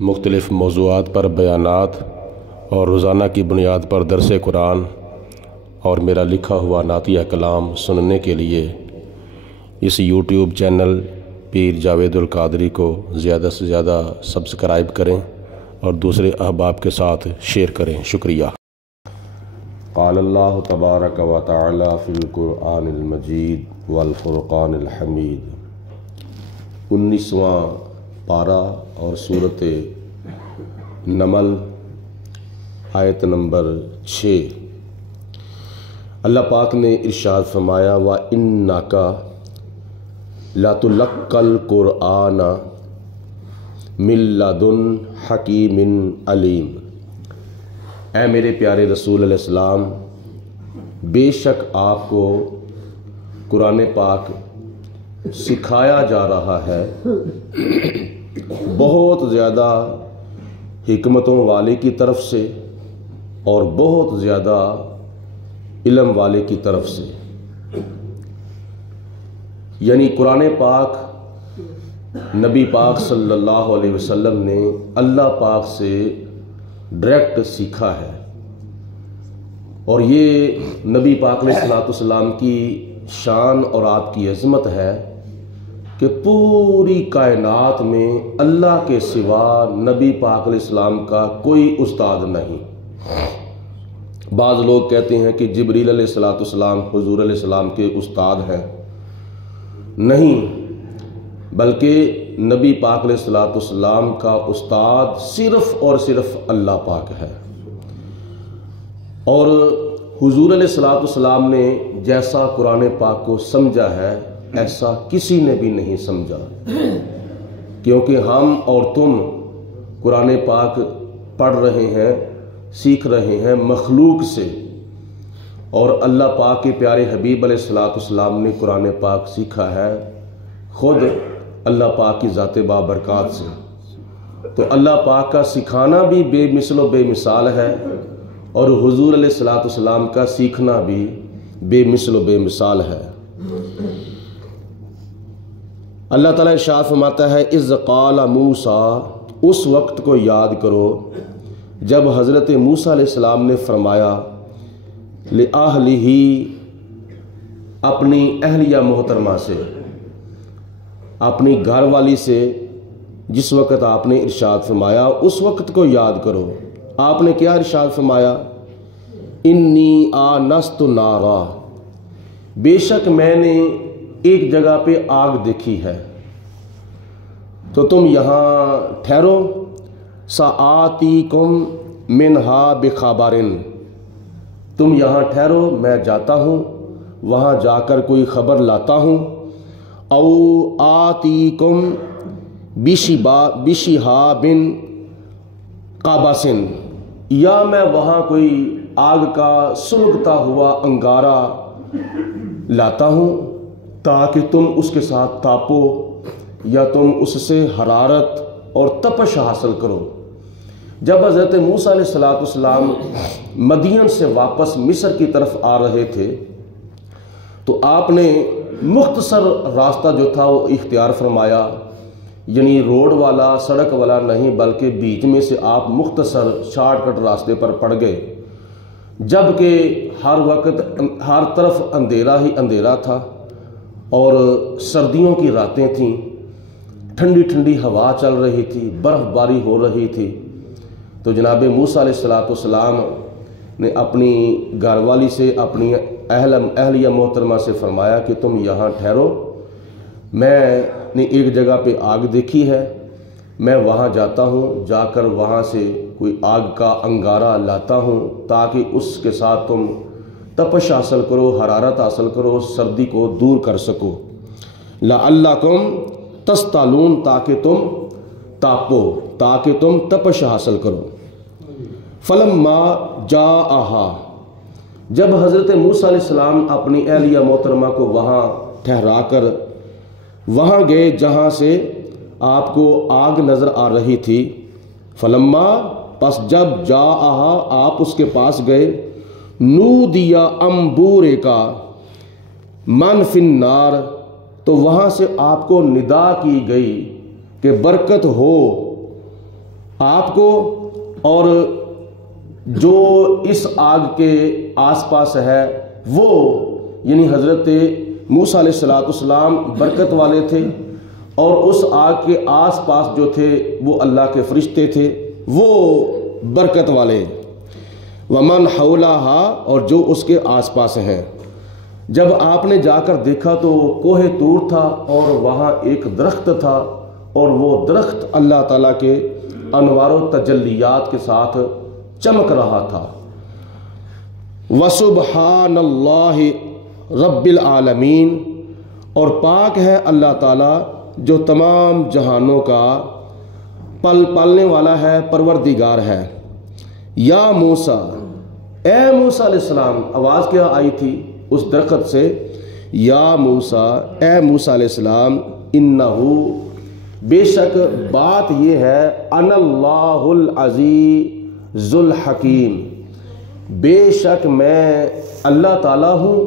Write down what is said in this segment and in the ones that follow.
مختلف موضوعات پر بیانات اور روزانہ کی بنیاد پر درس قرآن اور میرا لکھا ہوا نعتیہ کلام سننے کے لیے اس یوٹیوب چینل پیر جاوید القادری کو زیادہ سے زیادہ سبسکرائب کریں اور دوسرے احباب کے ساتھ شیئر کریں۔ شکریہ۔ قال اللہ تبارک و تعالی فی القرآن المجید والفرقان الحمید، 19واں پارہ اور سورۃ نمل آیت نمبر 6۔ اللہ پاک نے ارشاد فرمایا وَإِنَّكَ لَتُلَقَّى الْقُرْآنَ مِن لَّدُنْ حَکِیمٍ عَلِیمٍ۔ اے میرے پیارے رسول علیہ السلام، بے شک آپ کو قرآن پاک سکھایا جا رہا ہے بہت زیادہ حکمتوں والے کی طرف سے اور بہت زیادہ علم والے کی طرف سے، یعنی قرآن پاک نبی پاک صلی اللہ علیہ وسلم نے اللہ پاک سے ڈائریکٹ سیکھا ہے، اور یہ نبی پاک علیہ السلام کی شان اور آپ کی عظمت ہے کہ پوری کائنات میں اللہ کے سوا نبی پاک علیہ السلام کا کوئی استاد نہیں۔ بعض لوگ کہتے ہیں کہ جبریل علیہ السلام حضور علیہ السلام کے استاد ہیں، نہیں، بلکہ نبی پاک علیہ السلام کا استاد صرف اور صرف اللہ پاک ہے، اور حضور علیہ السلام نے جیسا قرآن پاک کو سمجھا ہے ایسا کسی نے بھی نہیں سمجھا، کیونکہ ہم اور تم قرآن پاک پڑھ رہے ہیں، سیکھ رہے ہیں مخلوق سے، اور اللہ پاک کے پیارے حبیب علیہ السلام نے قرآن پاک سیکھا ہے خود اللہ پاک کی ذات بابرکات سے۔ تو اللہ پاک کا سکھانا بھی بے مثل و بے مثال ہے، اور حضور علیہ السلام کا سیکھنا بھی بے مثل و بے مثال ہے۔ اللہ تعالیٰ ارشاد فرماتا ہے اذ قال موسیٰ، اس وقت کو یاد کرو جب حضرت موسیٰ علیہ السلام نے فرمایا لِأَهْلِهِ، اپنی اہلیہ محترمہ سے، اپنی گھر والی سے، جس وقت آپ نے ارشاد فرمایا اس وقت کو یاد کرو۔ آپ نے کیا ارشاد فرمایا؟ انی آنست نارا، بے شک میں نے ایک جگہ پہ آگ دیکھی ہے، تو تم یہاں ٹھہرو، سآتیکم منہا بخبر، تم یہاں ٹھہرو، میں جاتا ہوں، وہاں جا کر کوئی خبر لاتا ہوں، او آتیکم بشہاب قابس، یا میں وہاں کوئی آگ کا سلگتا ہوا انگارہ لاتا ہوں تاکہ تم اس کے ساتھ تاپو یا تم اس سے حرارت اور تپش حاصل کرو۔ جب حضرت موسیٰ علیہ السلام مدین سے واپس مصر کی طرف آ رہے تھے تو آپ نے مختصر راستہ جو تھا وہ اختیار فرمایا، یعنی روڈ والا، سڑک والا نہیں، بلکہ بیچ میں سے آپ مختصر شارٹ کٹ راستے پر پڑ گئے، جبکہ ہر وقت ہر طرف اندھیرا ہی اندھیرا تھا، اور سردیوں کی راتیں تھیں، ٹھنڈی ٹھنڈی ہوا چل رہی تھی، برف باری ہو رہی تھی۔ تو جناب موسیٰ علیہ السلام نے اپنی گھر والی سے، اپنی اہلیہ محترمہ سے فرمایا کہ تم یہاں ٹھہرو، میں نے ایک جگہ پہ آگ دیکھی ہے، میں وہاں جاتا ہوں، جا کر وہاں سے کوئی آگ کا انگارہ لاتا ہوں تاکہ اس کے ساتھ تم تپش حاصل کرو، حرارت حاصل کرو، سردی کو دور کر سکو، لعلکم تستعلون، تاکہ تم تاپو، تاکہ تم تپش حاصل کرو۔ فلما جاءہا، جب حضرت موسیٰ علیہ السلام اپنی اہلیہ محترمہ کو وہاں ٹھہرا کر وہاں گئے جہاں سے آپ کو آگ نظر آ رہی تھی، فلما، پس جب جاءہا، آپ اس کے پاس گئے، نودیا امبورے کا من فی النار، تو وہاں سے آپ کو ندا کی گئی کہ برکت ہو آپ کو اور جو اس آگ کے آس پاس ہے وہ یعنی حضرت موسیٰ علیہ السلام برکت والے تھے، اور اس آگ کے آس پاس جو تھے وہ اللہ کے فرشتے تھے، وہ برکت والے۔ ومن حولہا، اور جو اس کے آس پاس ہیں۔ جب آپ نے جا کر دیکھا تو کوہ طور تھا اور وہاں ایک درخت تھا، اور وہ درخت اللہ تعالیٰ کے انوار و تجلیات کے ساتھ چمک رہا تھا۔ وسبحان اللہ رب العالمین، اور پاک ہے اللہ تعالیٰ جو تمام جہانوں کا پالنے والا ہے، پروردگار ہے۔ یا موسیٰ، اے موسیٰ علیہ السلام، آواز کیا آئی تھی اس درخت سے؟ یا موسیٰ، اے موسیٰ علیہ السلام، انہو، بے شک بات یہ ہے، انا اللہ العزیز الحکیم، بے شک میں اللہ تعالیٰ ہوں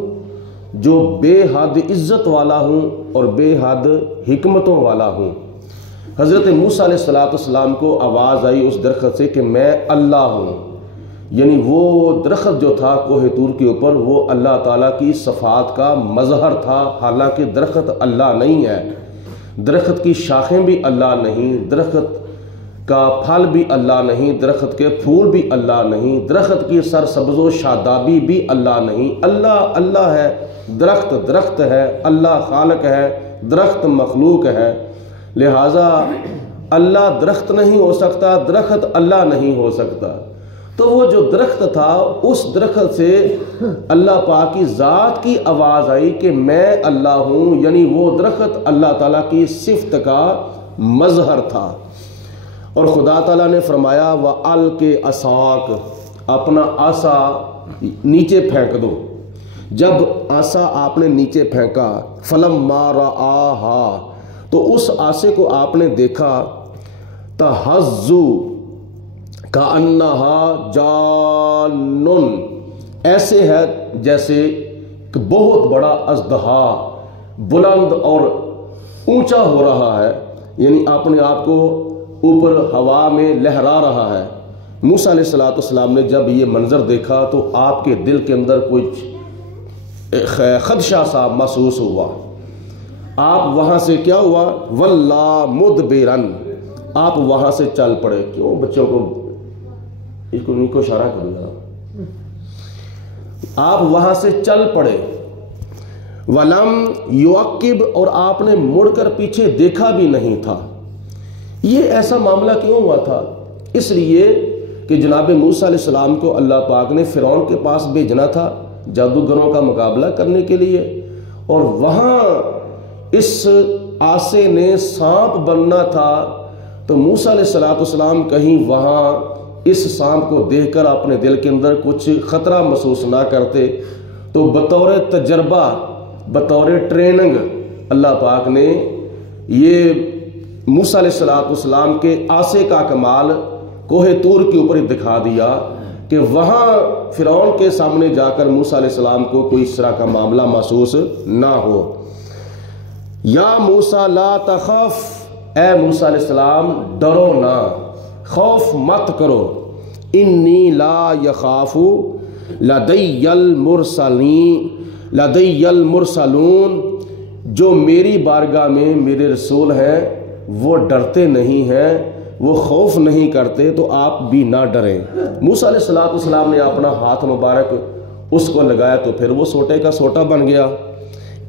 جو بے حد عزت والا ہوں اور بے حد حکمتوں والا ہوں۔ حضرت موسیٰ علیہ السلام کو آواز آئی اس درخت سے کہ میں اللہ ہوں، یعنی وہ درخت جو تھا کوہ طور کے اوپر وہ اللہ تعالیٰ کی صفات کا مظہر تھا، حالانکہ درخت اللہ نہیں ہے، درخت کی شاخیں بھی اللہ نہیں، درخت کا پھل بھی اللہ نہیں، درخت کے پھول بھی اللہ نہیں، درخت کی سرسبز و شادابی بھی اللہ نہیں۔ اللہ اللہ ہے، درخت درخت ہے، اللہ خالق ہے، درخت مخلوق ہے، لہٰذا اللہ درخت نہیں ہو سکتا، درخت اللہ نہیں ہو سکتا۔ تو وہ جو درخت تھا اس درخت سے اللہ پاک کی ذات کی آواز آئی کہ میں اللہ ہوں، یعنی وہ درخت اللہ تعالیٰ کی صفت کا مظہر تھا۔ اور خدا تعالیٰ نے فرمایا وَأَلْقِ عَصَاكَ، اپنا عصا نیچے پھینک دو۔ جب عصا آپ نے نیچے پھینکا، فَلَمَّا رَآهَا، تو اس عصے کو آپ نے دیکھا، تَهَزُّ کَأَنَّهَا جَانٌ، ایسے ہے جیسے کہ بہت بڑا اژدہا بلند اور اونچا ہو رہا ہے، یعنی اپنے آپ کو اوپر ہوا میں لہرا رہا ہے۔ موسیٰ علیہ السلام نے جب یہ منظر دیکھا تو آپ کے دل کے اندر کچھ خدشہ سا محسوس ہوا۔ آپ وہاں سے کیا ہوا؟ وَلَّا مُدْبِرًا، آپ وہاں سے چل پڑے۔ کیوں بچوں کو اس کو ان کو اشارہ کر دیا، آپ وہاں سے چل پڑے۔ وَلَمْ يُعَقِّبْ، اور آپ نے مڑ کر پیچھے دیکھا بھی نہیں تھا۔ یہ ایسا معاملہ کیوں ہوا تھا؟ اس لیے کہ جناب موسیٰ علیہ السلام کو اللہ پاک نے فرعون کے پاس بھیجنا تھا جادوگروں کا مقابلہ کرنے کے لیے، اور وہاں اس آسے نے سانپ بننا تھا، تو موسیٰ علیہ السلام کہیں وہاں اس سانپ کو دیکھ کر اپنے دل کے اندر کچھ خطرہ محسوس نہ کرتے، تو بطور تجربہ، بطور ٹریننگ اللہ پاک نے یہ موسیٰ علیہ السلام کے آسے کا کمال کوہ طور کے اوپر دکھا دیا کہ وہاں فرعون کے سامنے جا کر موسیٰ علیہ السلام کو کوئی اس طرح کا معاملہ محسوس نہ ہو۔ یا موسیٰ لا تخف، اے موسیٰ علیہ السلام ڈرو نہ، خوف مت کرو۔ انی لا یخاف لدی المرسلون، جو میری بارگاہ میں میرے رسول ہیں وہ ڈرتے نہیں ہیں، وہ خوف نہیں کرتے، تو آپ بھی نہ ڈریں۔ موسیٰ علیہ السلام نے اپنا ہاتھ مبارک اس کو لگایا تو پھر وہ سوٹے کا سوٹا بن گیا۔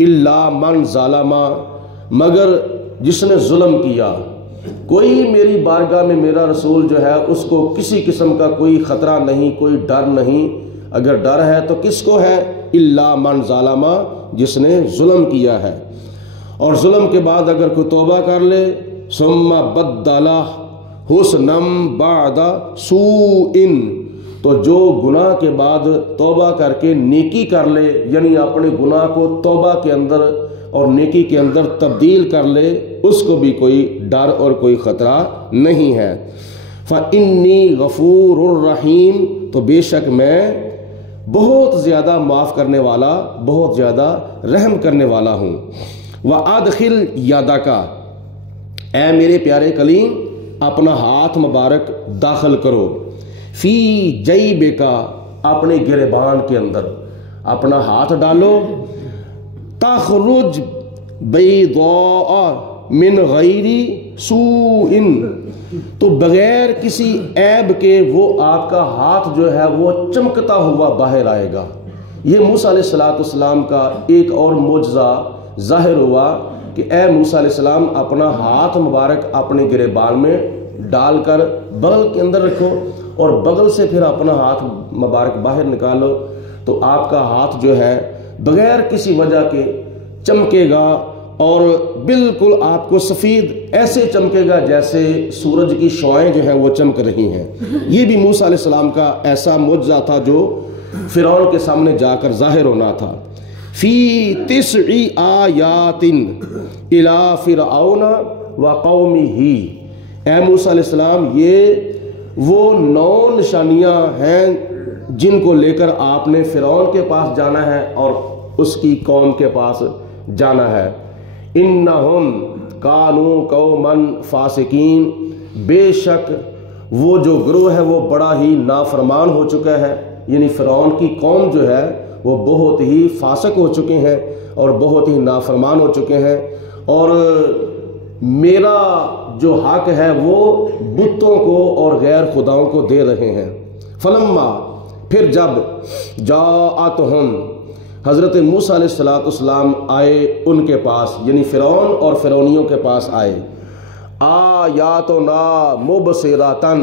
الا من ظالم، مگر جس نے ظلم کیا، کوئی میری بارگاہ میں میرا رسول جو ہے اس کو کسی قسم کا کوئی خطرہ نہیں، کوئی ڈر نہیں۔ اگر ڈر ہے تو کس کو ہے؟ الا من ظالم، جس نے ظلم کیا ہے۔ اور ظلم کے بعد اگر کوئی توبہ کر لے، ثم بدل حسنا بعد سوء، تو جو گناہ کے بعد توبہ کر کے نیکی کر لے، یعنی اپنے گناہ کو توبہ کے اندر اور نیکی کے اندر تبدیل کر لے، اس کو بھی کوئی ڈر اور کوئی خطرہ نہیں ہے۔ فَإِنِّي غَفُورٌ الرحیم، تو بے شک میں بہت زیادہ معاف کرنے والا، بہت زیادہ رحم کرنے والا ہوں۔ وَأَدْخِلْ يَدَكَ، اے میرے پیارے کلیم اپنا ہاتھ مبارک داخل کرو، فی جیبکا اپنے گریبان کے اندر اپنا ہاتھ ڈالو، تخرج بیضاء من غیر سوء، تو بغیر کسی عیب کے وہ آپ کا ہاتھ جو ہے وہ چمکتا ہوا باہر آئے گا۔ یہ موسیٰ علیہ السلام کا ایک اور معجزہ ظاہر ہوا کہ اے موسیٰ علیہ السلام اپنا ہاتھ مبارک اپنے گریبان میں ڈال کر بغل کے اندر رکھو اور بغل سے پھر اپنا ہاتھ مبارک باہر نکالو، تو آپ کا ہاتھ جو ہے بغیر کسی وجہ کے چمکے گا اور بالکل آپ کو سفید ایسے چمکے گا جیسے سورج کی شعاعیں جو ہیں وہ چمک رہی ہیں۔ یہ بھی موسیٰ علیہ السلام کا ایسا معجزہ تھا جو فرعون کے سامنے جا کر ظاہر ہونا تھا۔ فی 9 آیات الی فرعون وقومہ، اے موسیٰ علیہ السلام یہ وہ 9 نشانیاں ہیں جن کو لے کر آپ نے فرعون کے پاس جانا ہے اور اس کی قوم کے پاس جانا ہے۔ انہم کانوا قوما فاسقین، بے شک وہ جو گروہ ہے وہ بڑا ہی نافرمان ہو چکا ہے، یعنی فرعون کی قوم جو ہے وہ بہت ہی فاسق ہو چکے ہیں اور بہت ہی نافرمان ہو چکے ہیں، اور میرا جو حق ہے وہ بتوں کو اور غیر خداؤں کو دے رہے ہیں۔ فلما، پھر جب جاءتہم، حضرت موسیٰ علیہ السلام آئے ان کے پاس، یعنی فرعون اور فرعونیوں کے پاس آئے، آیاتنا مبصراتن،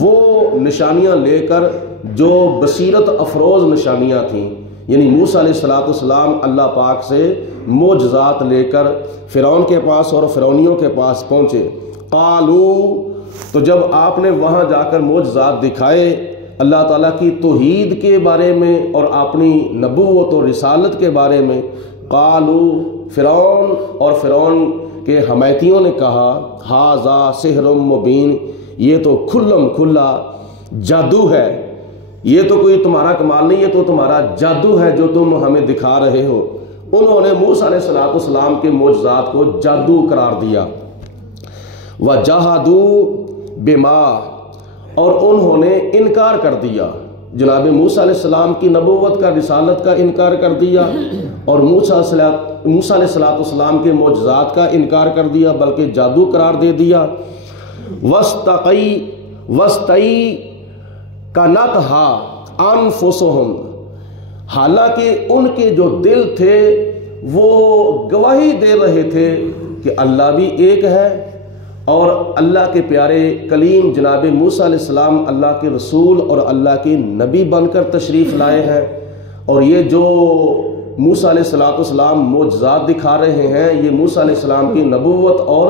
وہ نشانیاں لے کر جو بصیرت افروز نشانیاں تھیں، یعنی موسیٰ علیہ السلام اللہ پاک سے معجزات لے کر فرعون کے پاس اور فرعونیوں کے پاس پہنچے۔ قالو، تو جب آپ نے وہاں جا کر معجزات دکھائے اللہ تعالیٰ کی توحید کے بارے میں اور اپنی نبوت اور رسالت کے بارے میں، قالو، فرعون اور فرعون کے حمایتیوں نے کہا، ھذا سحر مبین، یہ تو کھلم کھلا جادو ہے، یہ تو کوئی تمہارا کمال نہیں، یہ تو تمہارا جادو ہے جو تم ہمیں دکھا رہے ہو۔ انہوں نے موسیٰ علیہ السلام کے معجزات کو جادو قرار دیا۔ وَجَحَدُوا بِمَا، اور انہوں نے انکار کر دیا، جناب موسیٰ علیہ السلام کی نبوت کا، رسالت کا انکار کر دیا، اور موسیٰ علیہ السلام کے معجزات کا انکار کر دیا بلکہ جادو قرار دے دیا۔ وَاسْتَيْقَنَتْهَا أَنفُسُهُمْ، حالانکہ ان کے جو دل تھے وہ گواہی دے رہے تھے کہ اللہ بھی ایک ہے، اور اللہ کے پیارے کلیم جناب موسیٰ علیہ السلام اللہ کے رسول اور اللہ کے نبی بن کر تشریف لائے ہیں، اور یہ جو موسیٰ علیہ السلام معجزات دکھا رہے ہیں یہ موسیٰ علیہ السلام کی نبوت اور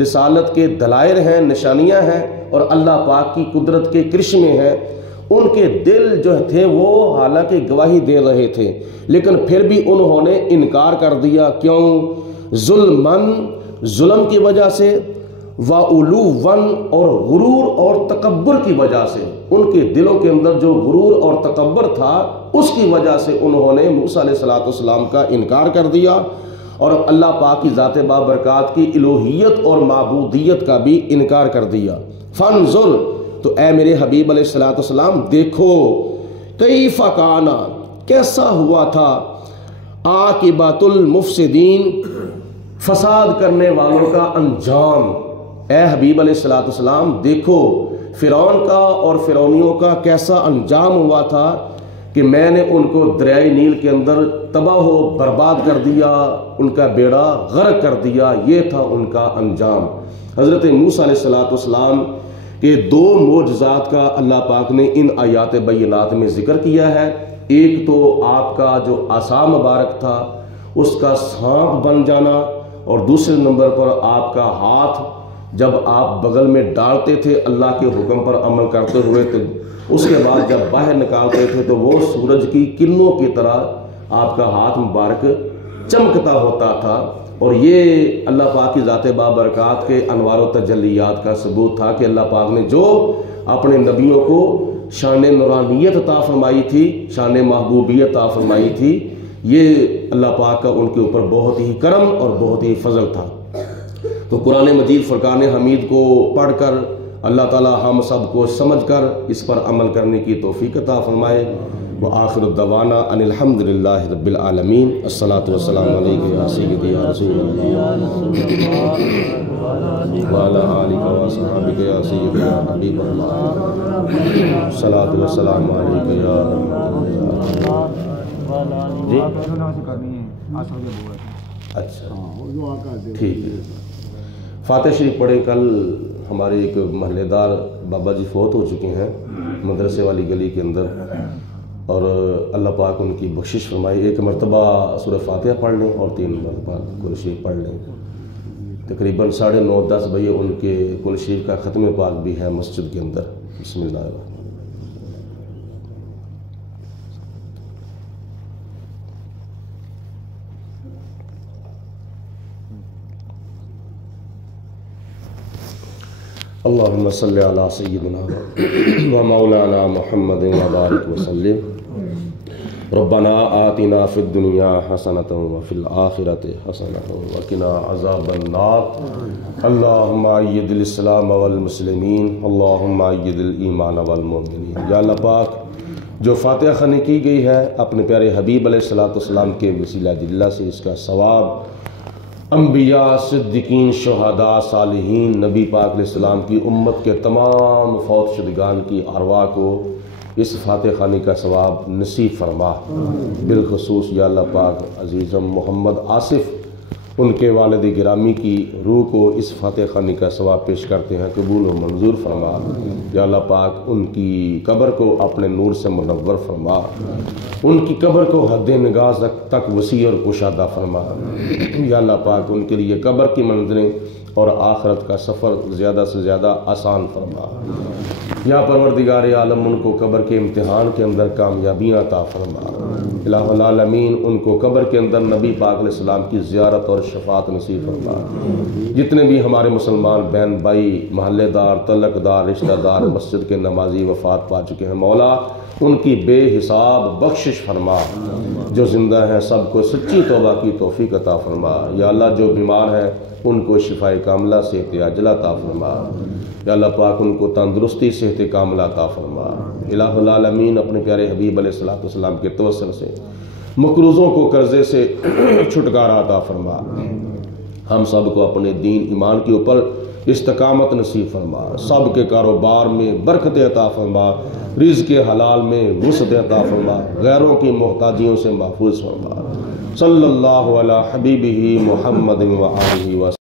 رسالت کے دلائل ہیں، نشانیاں ہیں، اور اللہ پاک کی قدرت کے کرشمے ہیں۔ ان کے دل جو تھے وہ حالانکہ گواہی دے رہے تھے لیکن پھر بھی انہوں نے انکار کر دیا۔ کیوں؟ ظلم کی وجہ سے، وَعُلُوًّا، اور غرور اور تکبر کی وجہ سے، ان کے دلوں کے اندر جو غرور اور تکبر تھا اس کی وجہ سے انہوں نے موسیٰ علیہ السلام کا انکار کر دیا اور اللہ پاک کی ذات بابرکات کی الوہیت اور معبودیت کا بھی انکار کر دیا۔ فانظر، تو اے میرے حبیب علیہ السلام دیکھو، کیف کان، کیسا ہوا تھا، عاقبۃ المفسدین، فساد کرنے والوں کا انجام۔ اے حبیب علیہ السلام دیکھو فرعون کا اور فرعونیوں کا کیسا انجام ہوا تھا کہ میں نے ان کو دریائے نیل کے اندر تباہ و برباد کر دیا، ان کا بیڑا غرق کر دیا، یہ تھا ان کا انجام۔ حضرت موسیٰ علیہ السلام کے 2 معجزات کا اللہ پاک نے ان آیات بینات میں ذکر کیا ہے۔ ایک تو آپ کا جو عصا مبارک تھا اس کا سانپ بن جانا، اور دوسرے نمبر پر آپ کا ہاتھ جب آپ بغل میں ڈالتے تھے اللہ کے حکم پر عمل کرتے ہوئے تو اس کے بعد جب باہر نکالتے تھے تو وہ سورج کی کرنوں کی طرح آپ کا ہاتھ مبارک چمکتا ہوتا تھا، اور یہ اللہ پاک کی ذات بابرکات کے انوار و تجلیات کا ثبوت تھا کہ اللہ پاک نے جو اپنے نبیوں کو شان نورانیت عطا فرمائی تھی، شان محبوبیت عطا فرمائی تھی، یہ اللہ پاک کا ان کے اوپر بہت ہی کرم اور بہت ہی فضل تھا۔ تو قرآن مجید فرقان حمید کو پڑھ کر اللہ تعالی ہم سب کو سمجھ کر اس پر عمل کرنے کی توفیق عطا فرمائے۔ وآخر الدعوانا ان الحمد للہ رب العالمین۔ الصلاۃ والسلام علیک یا سیدی یا رسول اللہ وعلی آلک وصحبک یا سیدی یا حبیب اللہ۔ الصلاۃ والسلام علیک یا اچھا ٹھیک ہے، فاتح شریف پڑھیں۔ کل ہمارے ایک محلے دار بابا جی فوت ہو چکے ہیں مدرسے والی گلی کے اندر، اور اللہ پاک ان کی بخشش فرمائے۔ ایک مرتبہ سورہ فاتحہ پڑھ لیں اور 3 مرتبہ قرآن شریف پڑھ لیں۔ تقریباً 9:30 10 بجے ان کے قرآن شریف کا ختم پاک بھی ہے مسجد کے اندر۔ بسم اللہ الرحمن الرحیم۔ اللہم صلی علی سیدنا و مولانا محمد و بارک وسلم۔ ربنا آتنا فی الدنیا حسنۃ وفی الآخرۃ حسنۃ وقنا عذاب النار۔ اللہم اید الاسلام والمسلمین، اللہم اید الایمان والمؤمنین۔ یا اللہ پاک، جو فاتحہ خوانی کی گئی ہے اپنے پیارے حبیب علیہ السلام کے وسیلہ جلہ سے، اس کا ثواب انبیاء، صدیقین، شہداء، صالحین، نبی پاک علیہ السلام کی امت کے تمام فوت شدگان کی ارواح کو اس فاتح خوانی کا ثواب نصیب فرما۔ بالخصوص یا اللہ پاک عزیزم محمد آصف، ان کے والد گرامی کی روح کو اس فاتح خوانی کا ثواب پیش کرتے ہیں، قبول و منظور فرما۔ یا اللہ پاک ان کی قبر کو اپنے نور سے منور فرما، ان کی قبر کو حد نگاہ تک وسیع اور کشادہ فرما۔ یا اللہ پاک ان کے لیے قبر کی منزلیں اور آخرت کا سفر زیادہ سے زیادہ آسان فرما۔ یا پروردگار عالم، ان کو قبر کے امتحان کے اندر کامیابیاں عطا فرما۔ الہ العالمین، ان کو قبر کے اندر نبی پاک علیہ السلام کی زیارت اور شفاعت نصیب فرما۔ جتنے بھی ہمارے مسلمان بہن بھائی، محلے دار، تعلق دار، رشتہ دار مسجد کے نمازی وفات پا چکے ہیں، مولا ان کی بے حساب بخشش فرما۔ جو زندہ ہیں سب کو سچی توبہ کی توفیق عطا فرما۔ یا اللہ، جو بیمار ہیں ان کو شفائے کاملہ صحت عاجلہ عطا فرما۔ یا اللہ پاک ان کو تندرستی صحت کاملہ عطا فرما۔ الہ العالمین، اپنے پیارے حبیب علیہ السلام کے توسل سے مقروضوں کو قرضے سے چھٹکارا عطا فرما۔ ہم سب کو اپنے دین ایمان کے اوپر استقامت نصیب فرما۔ سب کے کاروبار میں برکت عطا فرما، رزق حلال میں وسعت عطا فرما، غیروں کی محتاجیوں سے محفوظ فرما۔ صلی اللہ علی حبیبہ محمد و آلہ وسلم۔